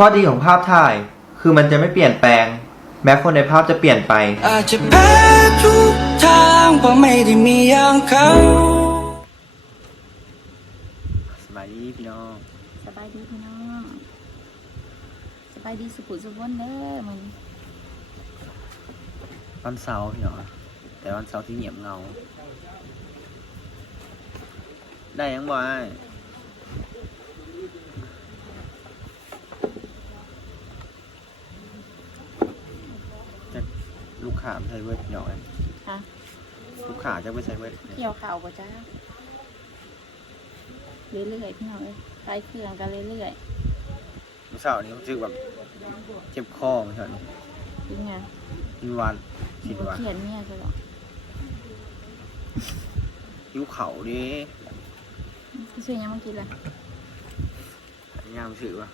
ข้อดีของภาพถ่าย คือมันจะไม่เปลี่ยนแปลง แม้คนในภาพจะเปลี่ยนไป อาจจะแพ้ทุกทางเพราะไม่ได้มีอย่างเขาสบายดีพี่น้องสบายดีพี่น้องสบายดีสุขุสุขวนเด้อมันวันเสาร์พี่น้องแต่วันเสาร์ที่เงียบเงา ได้ยังบ่ไอ้ ลูกค้าไม่ใช่เว้ยพี่น้องเอ้ยฮะลูกค้าจะไม่ใช่เว้ยเกี่ยวข่าวบ่จ้าเรื่อยๆพี่น้องเอ้ยไปเครื่องกันเรื่อยเมื่อเช้านี้รู้สึกแบบเจ็บคอเมื่อเช้านี้ๆเป็นไงมีวันคิดบ่ว่าเขียนเนี่ยใช่หรอหิวเข่าดิพี่ช่วยยังมากินละยามสื่อว่า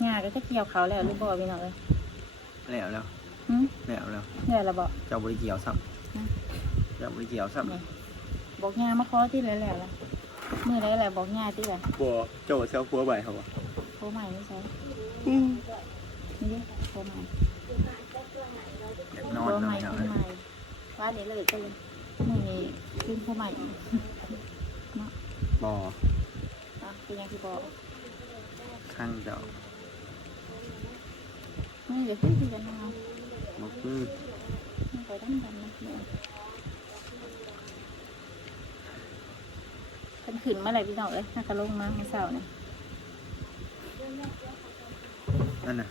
อืมงาก็จะเกี่ยวเขาแล้วหรือบ่พี่น้องเอ้ยแล้วแล้วหึแล้วแล้วเดี๋ยวละบ่เจ้าบริเกี่ยวซ้ฮะำเจ้าบริเกี่ยวซ้นี่บอกงามาขอที่แล้วแล้วล่ะเมื่อไรแล้วบอกงาที่ละำบัวเจ้าเซลฟัวใบเขาวะโทรใหม่ไม่ใช่นี่ดิโทรใหม่นอนโทรนใหอม่นขึ้นใหม่ว่าเดี๋ยวเลยก็เลยมื่อนี้ขึ้นโทรใหม่อีกบ่ออะเป็นยังที่บอกข้างเจ้า ไม่เดี๋ยวคุยกันนะบ่คือไม่ไปดันกันนะเนี่ยเป็นขืนเมื่อไหร่พี่น้องเอ้ยน่ากระลงมาเมื่อเช้าเนี่ยนั่นน่ะ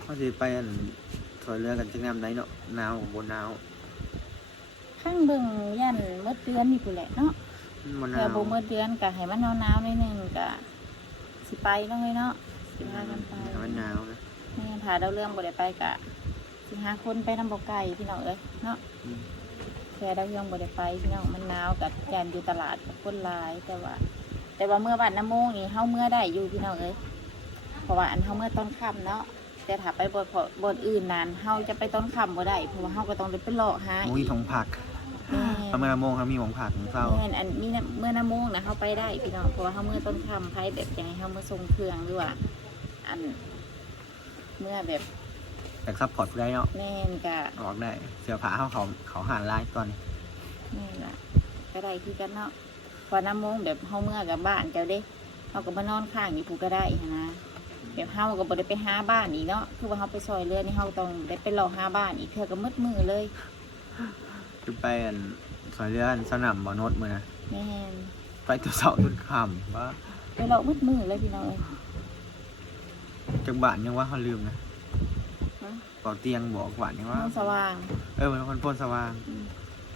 เขาสิไปอันถอยเรือกันจังน้ำไหนเนาะหนาวกับบนหนาวข้างเบิ่งยันเมื่อเดือนนี่กูนแหละเนาะมันบ่หเดี๋ยนาววโบเมื่อเดือนกะให้มันหนาวๆหนิดนึงกะสิไปเนาะเฮ้ยเนาะ สิพากันไปมันหนาวนะแม่ถ่ายเราเรื่องบ่ได้ไปกะสิหาคนไปน้ำบกไก่พี่น้องเอ้ยเนาะอืมแค่ดาวเรื่องบ่ได้ไปพี่น้องมันหนาวกับแกนอยู่ตลาดกับคนหลายแต่ว่า แต่ว่าเมื่อวันน้ำโมงนี่เฮาเมื่อได้อยู่พี่น้องเอ้ยเพราะว่าอันเฮาเมื่อตอนค่ำเนาะแต่ถ้าไปบทบทอื่นนานเฮาจะไปต้นค่ำบ่ได้เพราะว่าเฮาก็ต้องได้ไปเลาะหามุ้ยอีก ของผักแม่ทำไมละโมงครับมีของผักของเศร้า แม่นอันนี้นะเมื่อน้ำโมงนะเฮาไปได้พี่น้องเพราะว่าเฮาเมื่อต้นค่ำไผแบบยังไงเฮาเมื่อทรงเครื่องหรือว่า อัน เมื่อแบบแต่ซัพพอร์ตได้เนาะแม่นกะออกได้ เสื้อผ้าเขาเขาเขาหาลายก่อนนี่แหละก็ได้คือกันเนาะพอน้ำโมงแบบเฮาเมื่อกับบ้านเจ้าเด้เฮาก็มานอนข้างอยู่ผู้ก็ได้หั้นนะแบบเฮาก็บ่ได้ไปหาบ้านอีกเนาะคือว่าเฮาไปซอยเรือนี่เฮาต้องได้ไปรอหาบ้านอีกเทื่อก็มืดมือเลยคือไปอันถอยเรืออันสนามบอนดมือนะแม่นไปตัวเสาจนค่ำว่าไปรอมืดมือเลยพี่น้องเอ้ย จังบ้านยังว่าเขาลืมนะฮะก่อเตียงบอกหวานยังว่ามันสว่าง เออมันคนพ่นสว่างอืม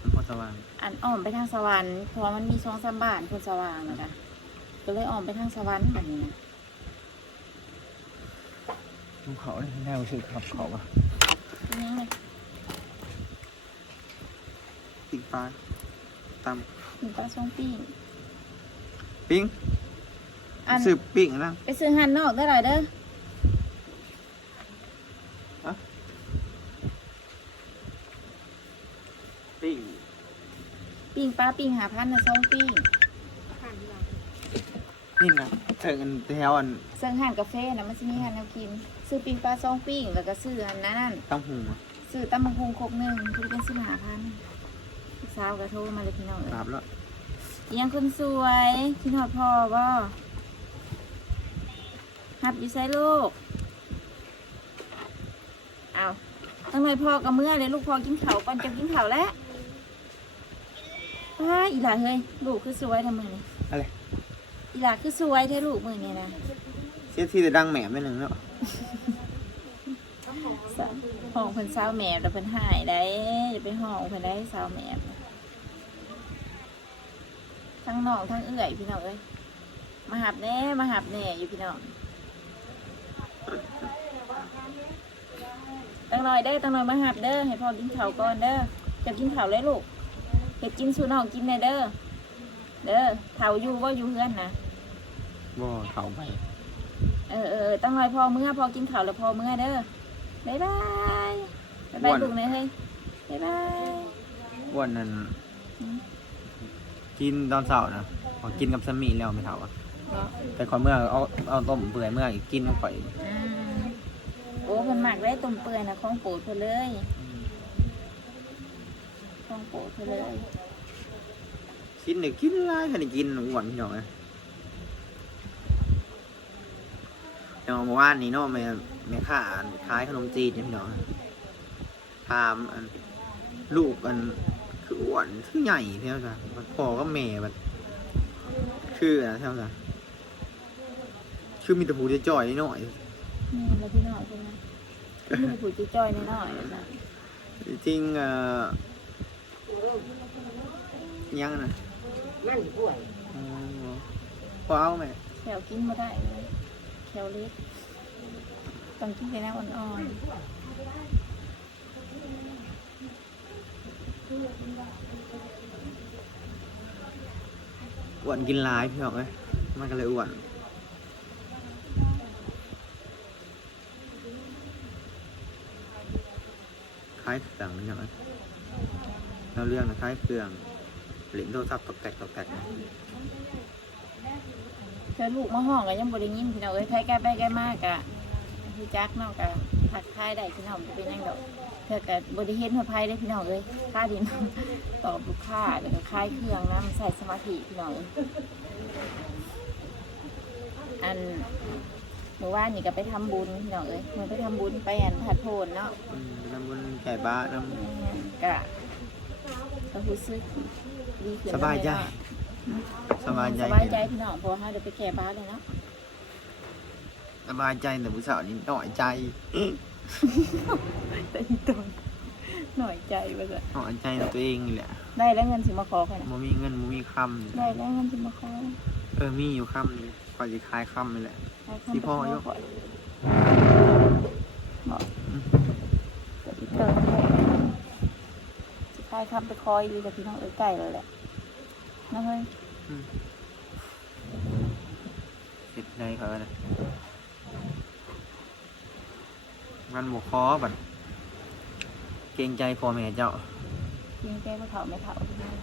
มันพ่นสว่างอันอ้อมไปทางสวรรค์เพราะว่ามันมีช่องสามบ้านคนสว่างนะคะก็เลยอ้อมไปทางสวรรค์แบบนี้นะภูเขาเลยแนวชื่อขับเขาอะเป็นยังไงปิ้งปลาตถึงปลาช่องปิ้งำปิ้งอันซื้อปิ้งนะไปซื้อหันนอกได้หลายเด้อ ปิ้งปลาปิ้งหาพันนะช่องปิ้งนี่นะเถิงอันแถวอันเสื้อหันกาแฟนะมันจะมีหันแนวกิน ซื้อปิ้งปลาช่องปิ้งแล้วก็ซื้ออันนั้นนั่นตั้งหูอะซื้อตำบังคงครกหนึ่งคือเป็นสิบหาพันพี่สาวกระโทรมาเลยพี่น้องเอ้ยรับแล้วอิหยังคนสวยพี่นอดพ่อบ่หับอยู่ใส่ลูกเอาตั้งหน่อยพ่อกับเมื่อเลยลูกพ่อกินข้าวก่อนจะกินข้าวแล้ว ว้าอีหลาเฮ้ยลูกคือสวยทำมือนี่อะไรอีหลาคือสวยแท้ลูกมือนี่นะเสียที่จะดังแหม่ไม่หนึ่งเนาะสาวห้องเพิ่นสาวแหมบแล้วเพิ่นหายได้อย่าไปห้องเพิ่นได้สาวแหมบทั้งน้องทั้งเอื่อยพี่น้องเอ้ยมาหับแน่มาหับแน่อยู่พี่น้องตั้งหน่อยได้อตั้งหน่อยมาหับเด้อให้พ่อกินข้าวก่อนเด้อจะกินข้าวเลยลูก เห็ดกินสูน้องกินแน่เด้อเด้อเฒ่าอยู่ว่าอยู่เฮือนนะบ่เขาไปเออเออตั้งหน่อยพ่อเมื่อพ่อกินข้าวแล้วพ่อเมื่อเด้อบ๊ายบายบ๊ายบายลูกเนยเฮ้ยบ๊ายบายวันนั้นอืมกินตอนเช้านะพอกินกับสามีแล้วไม่เท่าอะเนาะแต่ก่อนเมื่อเอาเอาต้มเปื่อยเมื่ออีกกินมันข่อยอืมโอ้เพิ่นมักได้ต้มเปื่อยนะของโปรดเพิ่นเลย ของโปรดเพิ่นเลยกินเนี่ยกินหลายขนาดกินอ้วนพี่น้องเลยเดี๋ยวเมื่อวานนี้เนาะแม่แม่ค้าขายขนมจีนเนี่ยพี่น้องถามอันลูกอันคืออ้วนคือใหญ่เท่าไหร่มันพ่อก็แม่แบบคืออะเท่าไหร่คือมีแต่ผู้จะจ่อยๆหน่อยนี่แล้วพี่น้องใช่ไหมมีแต่ผู้จ้อยๆน้อยๆนะจริงๆเอ่อ ยังนะมันป่วยอ๋อว้าวแม่แถวกินบ่ได้เลยแถวเล็กต้องกินแต่น้ำอ่อนอ้วนกินหลายพี่บอกเลยมันก็เลยอ้วนคล้ายเครื่องนี่ใช่ไหมเราเรื่องนะคล้ายเครื่องห ลินโทรศัพท์ตกแตกตกแตกนะๆเธอลูกมาห้องก็ยังบ่ได้ยินพี่น้องเอ้ยใครแก้ไปแก้มากอะพี่จักเนาะกะทักทายได้พี่น้องบ่เป็นหยังดอกเธอก็บ่ได้เฮ็ดหัวไผได้พี่น้องเอ้ยค่าดินตอบลูกค้าแล้วก็คลายเครื่องนํใส่สมาธิพี่น้องเอ้ยอันเมื่อวานนี่ก็ไปทำบุญพี่น้องเอ้ยมันไปทำบุญไปอันพัดโพนเนาะอืมน้ำมันไก่บ้าน้กะก็รู้สึก ดีขึ้นำสบายใจสบายใจสบายใจพี่น้องเพราะว่าเราเดี๋ยวไปแก่บ้านเลยเนาะสบายใจแต่ผู้สาวนี่หน่อยใจแต่ที่ตรงหน่อยใจว่าจะหน่อยใจในตัวเองนี่แหละได้แล้วเงินสิมาขอใครนะมัมีเงินมัมีคำนี่ได้แล้วเงินสิมาขอเออมีอยู่คำนี้คอยจะคลายคำนี่แหละ ให้สิพ่ออายุก่อนบอกจะพี่เติม สิใครทำไปคอยดีแต่พี่น้องเอ้ยไก่เลยแหละนะเฮ้ยติดในเขานะมันบวคอบัดเกรงใจพ่อแม่เจ้ายิงแก้ไม่เถาไม่เถาพี่น้อง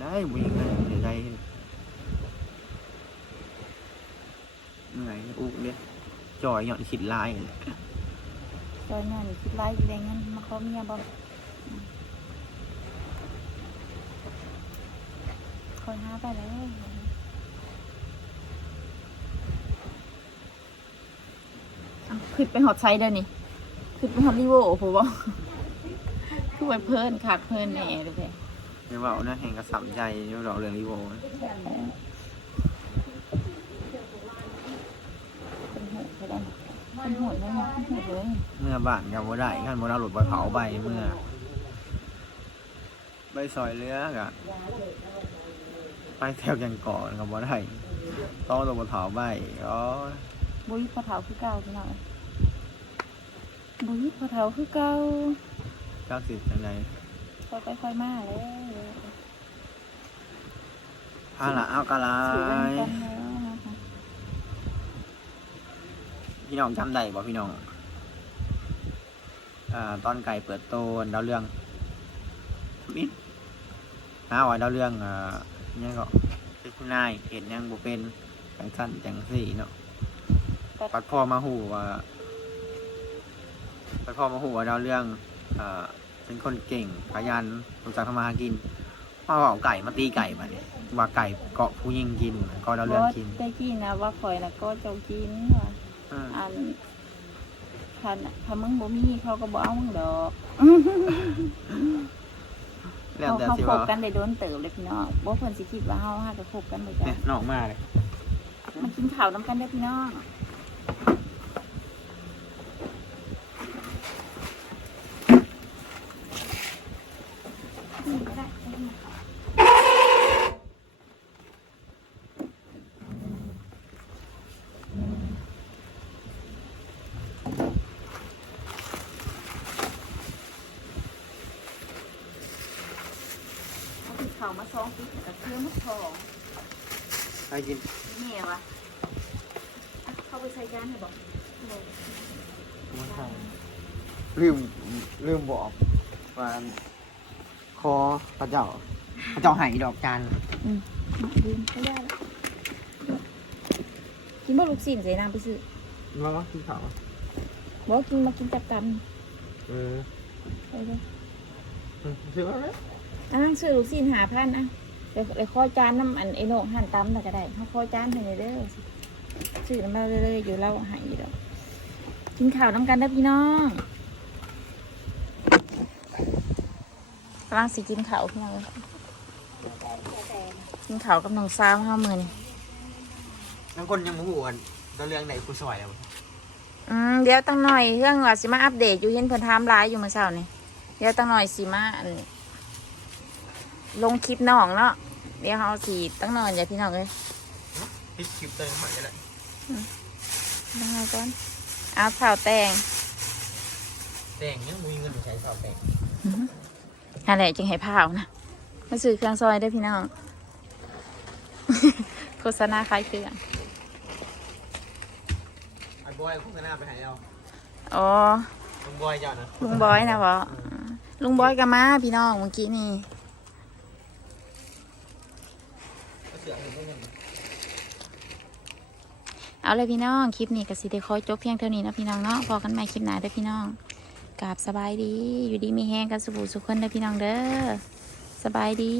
ได้บุญเงินเดี๋ยวได้เหนื่อยอุกเนี่ยจ่อยหย่อนขิดลายนี่แห ละตอนนั้นคิดไล่แรงเงินมาขอเมียบอกคอยหาไปแล้วขึ้นไปหอดไซด์เด้อนี่ขึ้นไปหอดรีโวผมบอกคือไปเพลินขาดเพลินแหน่เลยแท้ไม่ว่าเอานะแห่งกระสับใจนี่เราเรื่องรีโวนะ เป็นโหดไปได้ นะเป็นโหดเลยนะเป็นโหดเลยเมื่อบ้านกับว่าได้ขั้นโมนาหลุดไปเผาใบเมื่อ ใบซอยเรือกะไปแถวยังก่อนกับว่าได้ต้องตัวบนเผาใบอ๋อบุยพอเท้าคือเก่าพี่น้องบุยพอเท้าคือเก่าเก้าสิบจังไงค่อยไปค่อยมาเลยพาละเอากะลาย กันแล้วนะคะ พี่น้องจำได้บ่พี่น้องอตอนไก่เปิดโตนดาวเรืองมิดหาว่าดาวเรืองเนี่ยก็เป็นคุณนายเห็นยังบ่เป็นจังสั้นจังสี่เนาะปัดพ่อมาหูว่าปัดพ่อมาหูว่าดาวเรืองอเป็นคนเก่งขยันรู้จักทำมาหากินมาเอาไก่มาตีไก่มาเนี่ยว่าไก่เกาะผู้ยิงกินก็ดาวเรืองกินได้กินนะว่าข่อยนะก็เจ้ากินว่ะ อืมอันคันถ้ามึงบ่มีเขาก็บ่เอามึงดอกแล้วเขาแต่เขาสิคบว่ากันได้โดนเติบเลยพี่น้องบ่เพิ่นสิคิดว่าเฮาหาก็คบกันบ่จ้ะเนี่ยนอกมากเลย มากินข้าวนํกันเด้อพี่น้องนี่ก็ได้เอามา เข้ามาซองปิดกับเครื่องมัดทองใครกินแม่วะเข้าไปใช้การให้บอกไม่ใช่ลืมลืมบอกว่าคอพระเจ้าเขาเจ้าใหายดอกจานอืมลืมไม่ได้แล้วกินบ่ลูกศิลใส่น้ำไปซื้อว่าก็คือเขาบ่กินมากินจับกันเออไปเลยซื้อมาไหม อะซื้อลูกศิลหาพันอะเดี๋ยวเดี๋ยวขอจานน้ำอันไอ้โหนกหั่นตำแต่ก็ได้เขาขอจานให้หน่อยเด้อซื้อน้ำเราเลยๆอยู่เราใหายดอกกินข้าวน้ำกันเด้อพี่น้องกำลังสิกินข้าวพี่น้องเอ้ยกินข้าวกับน้องสาวห้าหมื่นทั้งคนยังมูหูกันตัวเรื่องไหนกูสวยแล้วอืมเดี๋ยวตั้งหน่อยเรื่องว่าสิมาอัปเดตอยู่เห็นเพิ่นไทม์ไลน์อยู่เมื่อเช้านี่เดี๋ยวตั้งหน่อยสิมาอัน ลงคลิปน้องเนาะเดี๋ยวเขาสิตั้งหน่อยอย่าพี่น้องเลยพิคลิปเติมหอยกันเลยตั้งหน่อยก่อนเอาข่าวแต่งแดงยังมีเงินใช้สอบแดงอะไรจึงให้ผ้าวนะมาซื้อเครื่องซอยเด้อพี่น้องโฆษณาขายเครื่องไอ้บอยคุณหน้าไปหายเอาอ๋อลุงบอยเจ้านะลุงบอยนะบอลุงบอยกับมาพี่น้องเมื่อกี้นี่ เอาเลยพี่น้อง คลิปนี้ก็สิเด้ขอจบเพียงเท่านี้นะพี่น้องเนาะพอกันใหม่คลิปหน้าเด้อพี่น้องกราบสบายดี อยู่ดีมีแห้งกันสุขสุขคนเด้อพี่น้องเด้อสบายดี